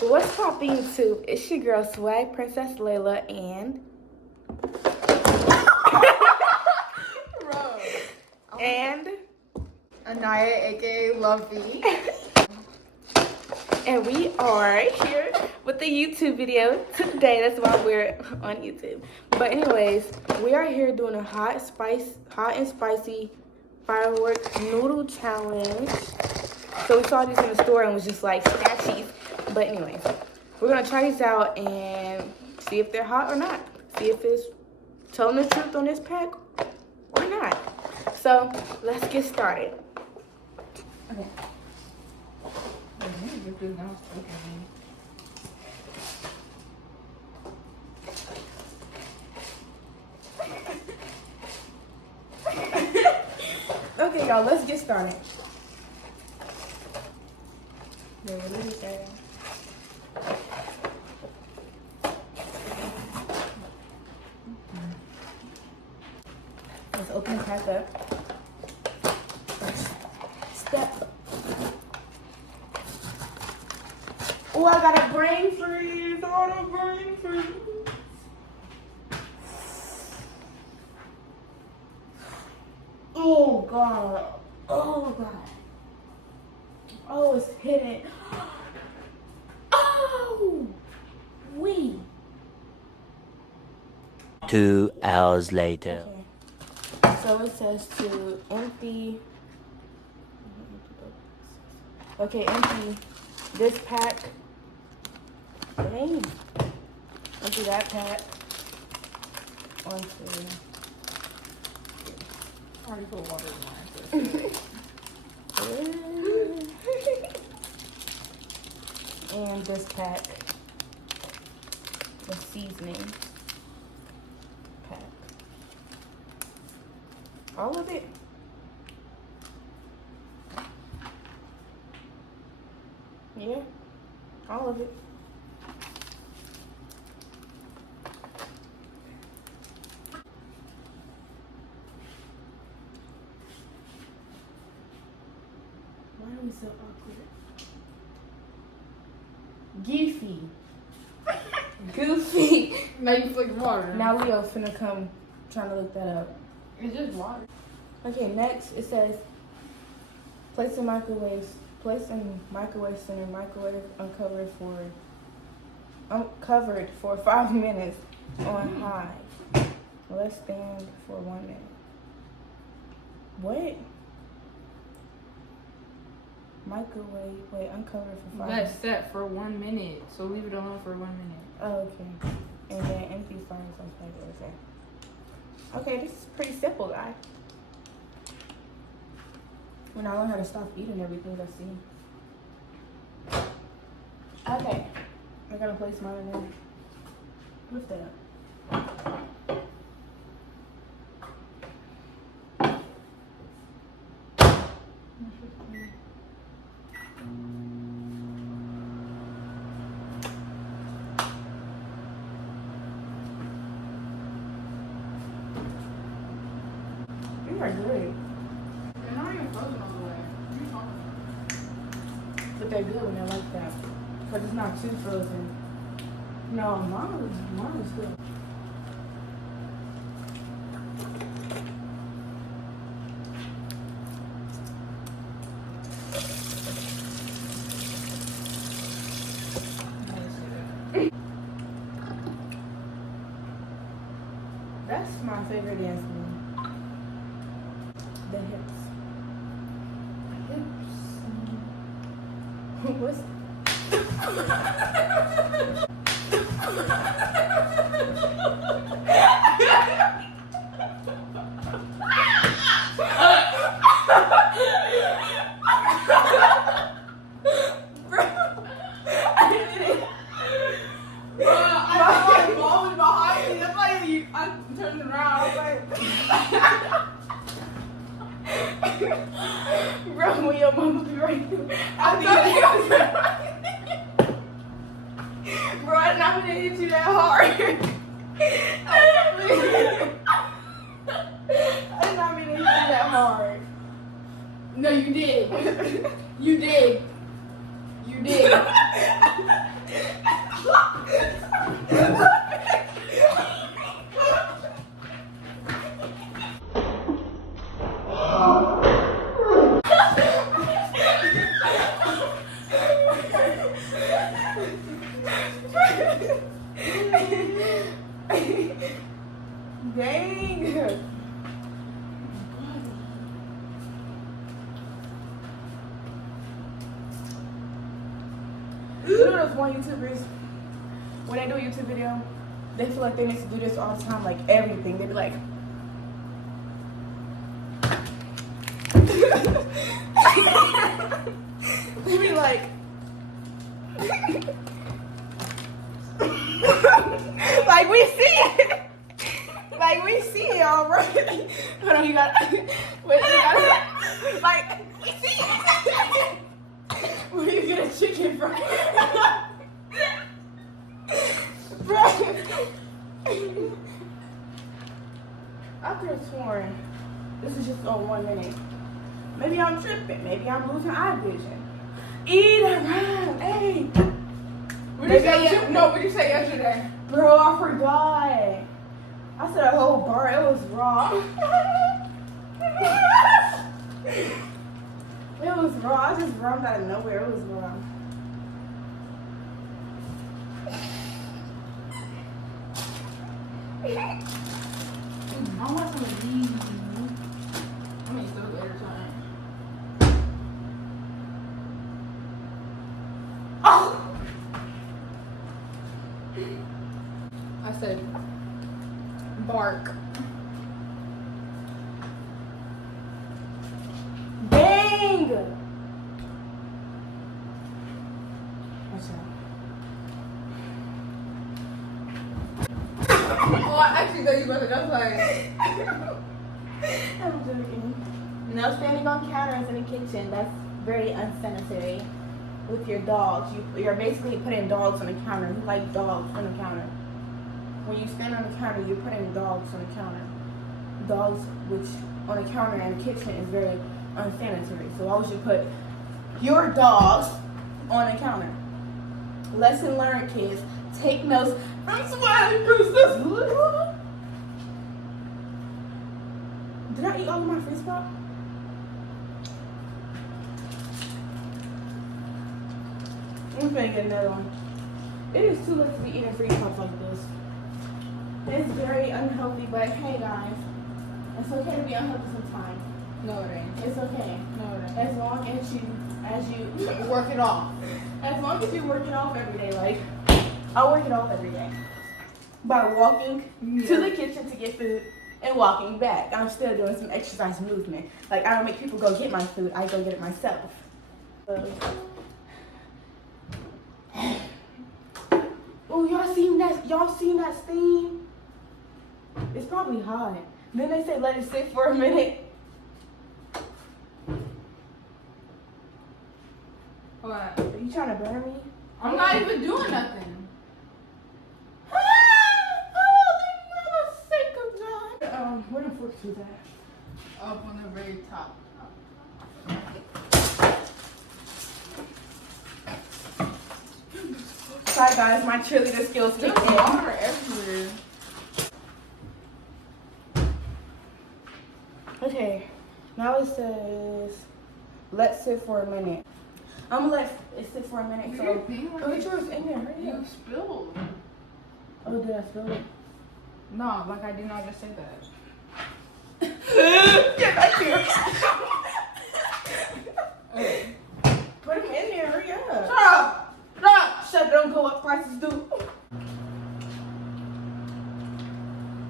What's popping YouTube? It's your girl Swag Princess Leylah and and Anaya, aka Lovey. and we are here with the YouTube video today. That's why we're on YouTube. But anyways, we are here doing a hot and spicy firework noodle challenge. So we saw these in the store and was just like snatchies. But anyways, we're gonna try these out and see if they're hot or not. See if it's telling the truth on this pack or not. So let's get started. Okay. Okay, y'all, let's get started. Let's open the pack up. First step. Oh, I got a brain freeze. I got a brain freeze. Oh, God. Oh, God. Oh, it's hitting. Oh, wee. 2 hours later. Okay. So it says to empty. Okay, empty this pack. Dang. Empty that pack. Onto. I already put water in mine. And this pack. The seasoning pack. All of it. Yeah, all of it. Why are we so awkward? Goofy. Goofy. Now you flick water. Now Leo finna come trying to look that up. It's just water. Okay, next it says place in microwave center, microwave uncovered for 5 minutes on high. Let's stand for 1 minute. What? Uncovered for 5 minutes. That's set for 1 minute, so leave it alone for 1 minute. Oh, okay. And then empty fire sauce packet. Okay, this is pretty simple, guys. When I learn how to stop eating everything I see. Okay. I gotta place mine in there. Lift that up. You are great. They're not even frozen all the way. What are you talking about? But they're good when they're like that. Because it's not too frozen. No, mine is good. That's my favorite dance move. The hips. What's Bro, will your mama be right there? Bro, I'm not gonna hit you that hard. I'm not gonna hit you that hard. No, you did. You did. You did. Dang. You know those one YouTubers, when they do a YouTube video, they feel like they need to do this all the time, like everything. They be like, they be like, like we see it. Like we see it already. Hold on, you got, wait, you got, like, we see it. Where you get a chicken from? Bro. I could have sworn this is just on 1 minute. Maybe I'm tripping. Maybe I'm losing eye vision. Eat around. Hey. What did you say? No, what did you say yesterday? Bro, I forgot. I said a whole bar. It was wrong. It was wrong. I just rummed out of nowhere. It was wrong. I want some of these. I mean, still later time. Oh! I said, bark. Dang! What's that? Oh, I actually thought you were about to like. I'm joking. No standing on counters in the kitchen. That's very unsanitary. With your dogs, you're basically putting dogs on the counter. You like dogs on the counter. When you stand on the counter, you're putting dogs on the counter. Dogs, which on the counter in the kitchen is very unsanitary. So why would you put your dogs on the counter? Lesson learned, kids. Take notes. I'm smiling because this. Did I eat all of my freeze pop? I'm gonna get another one. It is too late to be eating freeze pops like this. It's very unhealthy, but hey guys, it's okay to be unhealthy sometimes. No, it ain't. It's okay. No, it ain't. As long as you Work it off. as long as you work it off every day. Like I work it off every day by walking to the kitchen to get food and walking back. I'm still doing some exercise movement. Like I don't make people go get my food. I go get it myself. Oh, y'all seen that? Y'all seen that steam? It's probably hot. Then they say let it sit for a minute. What? Are you trying to burn me? I'm not even doing nothing. Where the forks is at? Up on the very top. Sorry guys, my cheerleader skills kicked There's in. water everywhere. Okay, now it says let's sit for a minute. I'm gonna let it sit for a minute. So, You're being like- put yours in there. Hurry You up. spilled. Oh, did I spill it? No, like I did not just say that. Get back here. Okay. Put them in there. Hurry up. Shut up! Shut up! Shut up, don't go up, prices do.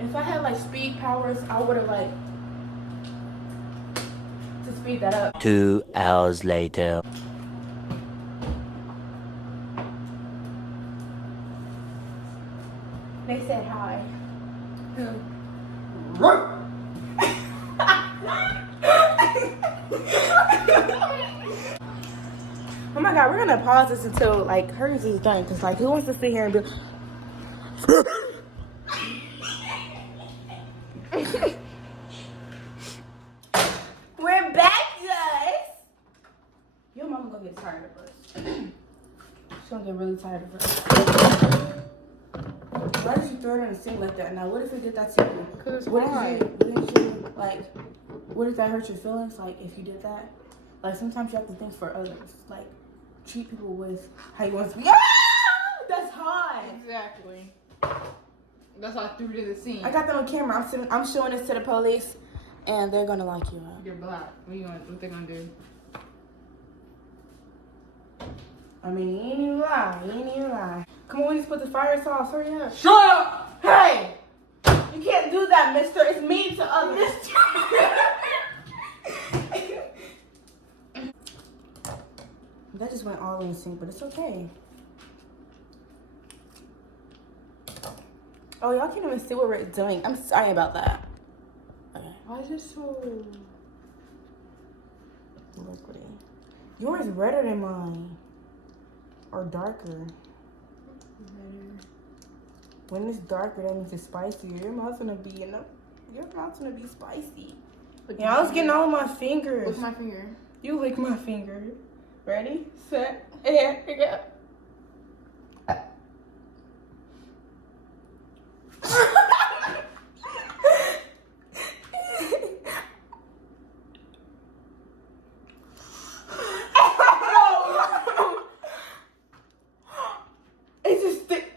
If I had like speed powers, I would have like to speed that up. 2 hours later. They said hi. Who? Oh my god, we're gonna pause this until like hers is done, cause like who wants to sit here and be We're back, guys. Your mama gonna get tired of us. She's gonna get really tired of us. Why did you throw it in the sink like that? Now what if we did that to you? Cause What why? if you like what if that hurt your feelings? Like if you did that? Like sometimes you have to think for others. Like treat people with how you want to be. Ah! That's hot. Exactly. Exactly. That's why I threw it in the scene. I got that on camera. I'm showing this to the police, and they're gonna lock you up. You're black. What they gonna do? I mean, you ain't even lie. You ain't even lie. Come on, we just put the fire sauce. Hurry up. Shut up! Hey! You can't do that, mister. It's mean to others. That just went all in sync, but it's okay. Oh, y'all can't even see what we're doing. I'm sorry about that. Okay. Why is it so liquidy? Yours is redder than mine. Or darker. When it's darker, that means it's spicier. Your mouth's gonna be spicy. Yeah, I was getting all of my fingers. Lick my finger. You lick my finger. Ready, set, and here we go. It's just thick.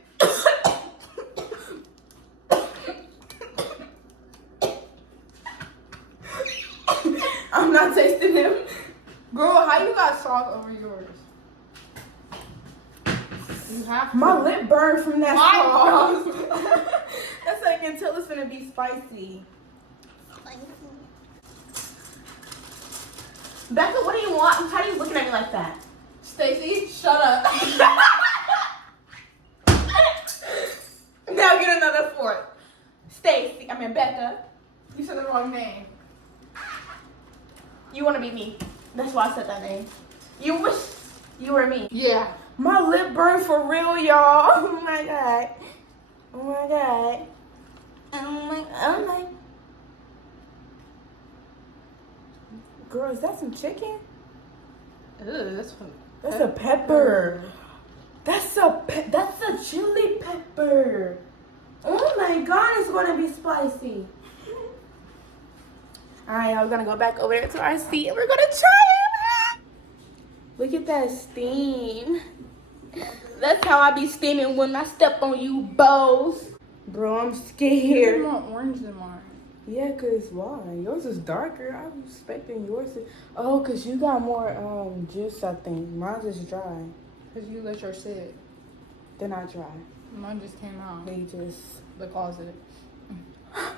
I'm not tasting him. Girl, how you got salt over yours? You have to. My lip burned from that My sauce. That's like until it's gonna be spicy. Becca, what do you want? How are you looking at me like that? Stacy, shut up. Now get another fork. Stacy, Becca. You said the wrong name. You wanna be me. That's why I said that name. You wish you were me. Yeah. My lip burned for real, y'all. Oh my god. Oh my god. Oh my. Girl, is that some chicken? Ew, that's That's a pepper. That's a chili pepper. Oh my god, it's gonna be spicy. Alright, I'm gonna go back over there to our seat and we're gonna try it. Look at that steam. That's how I be steaming when I step on you, bows. Bro, I'm You're scared. more orange than mine. Yeah, cause why? Yours is darker. I was expecting yours to. Oh, cause you got more juice. I think mine's just dry. Because you let yours sit. They're not dry. Mine just came out. They just. The closet. I'm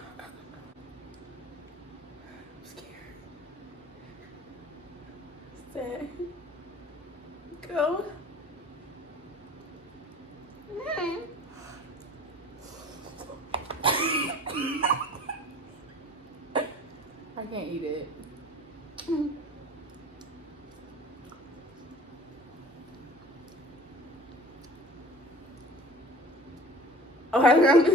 scared. Sad. Go. I can't eat it. Oh, I remember.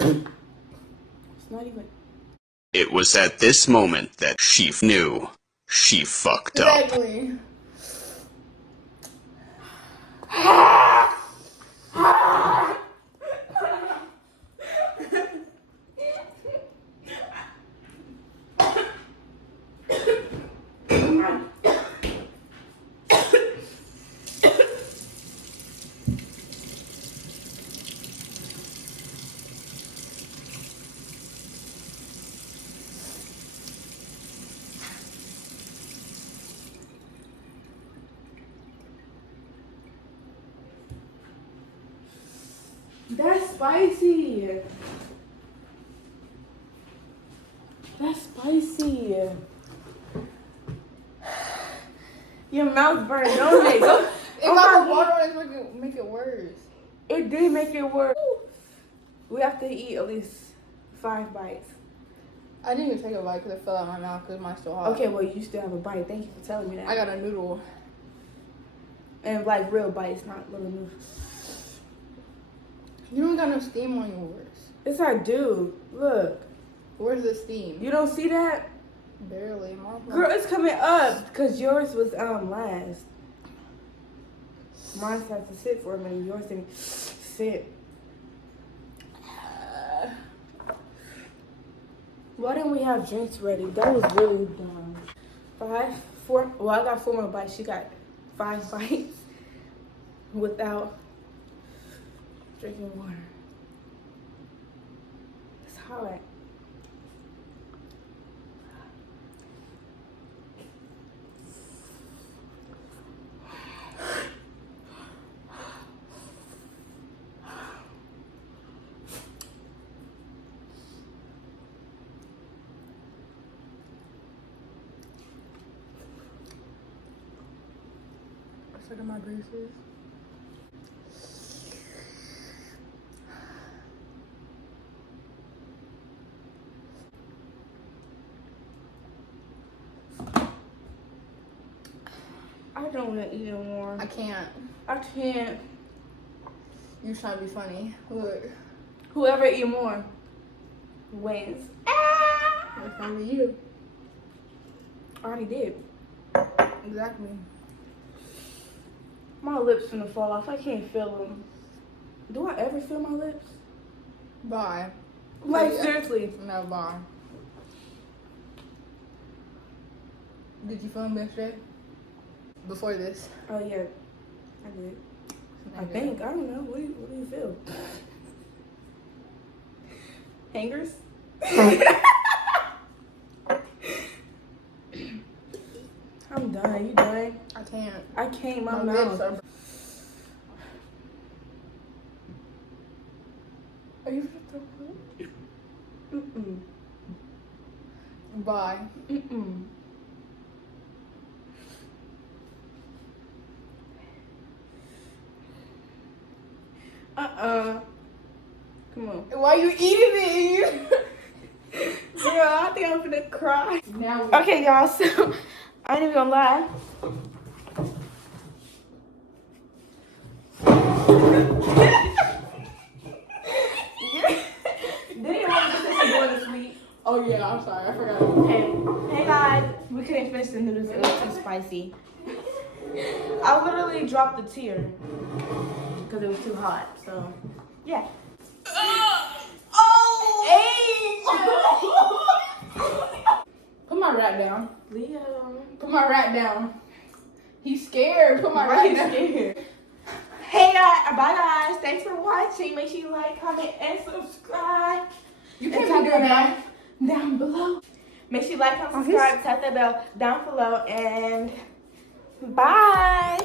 It's not even. It was at this moment that she knew she fucked up. Exactly. That's spicy. That's spicy. Your mouth burned, don't it? Go. If Oh I my put water on it, make it worse. It did make it worse. We have to eat at least 5 bites. I didn't even take a bite because it fell out of my mouth because mine's still hot. Okay, well, you still have a bite. Thank you for telling me that. I got a noodle. And like real bites, not little noodles. You don't got no steam on yours. Yes, I do. Look. Where's the steam? You don't see that? Barely. Mom. Girl, it's coming up because yours was last. Mine has to sit for a minute. Yours didn't sit. Why didn't we have drinks ready? That was really dumb. 4. Well, I got 4 more bites. She got 5 bites without drinking water. It's hard. Look at my braces. I don't want to eat no more. I can't. I can't. You trying to be funny. Look. Whoever eat more wins. Ah! It's gonna be you. I already did. Exactly. My lips gonna fall off. I can't feel them. Do I ever feel my lips? Bye. Like, Yeah. seriously. No, bye. Did you film yesterday? Before this? Oh, yeah. I did. I think. I don't know. What do you feel? Hangers? I'm done. You done? I can't. I can't. My lips mouth. are... Are you gonna throw up? Mm-mm. Bye. Mm-mm. Come on. Why you eating it? Girl, I think I'm gonna cry. Now Okay, y'all, so I ain't even gonna lie. Didn't even want to finish the bowl this week. Oh yeah, I'm sorry. I forgot. Hey guys, we couldn't finish the noodles. It was too spicy. I literally dropped the tear because it was too hot. So, yeah. Put my rat down. Leo. Put my rat down. He's scared. Put my Why rat you down. scared? Hey guys, bye guys. Thanks for watching. Make sure you like, comment, and subscribe. You And can't tap be the doing that. bell down below. Make sure you like, comment, subscribe, tap that bell down below, and bye.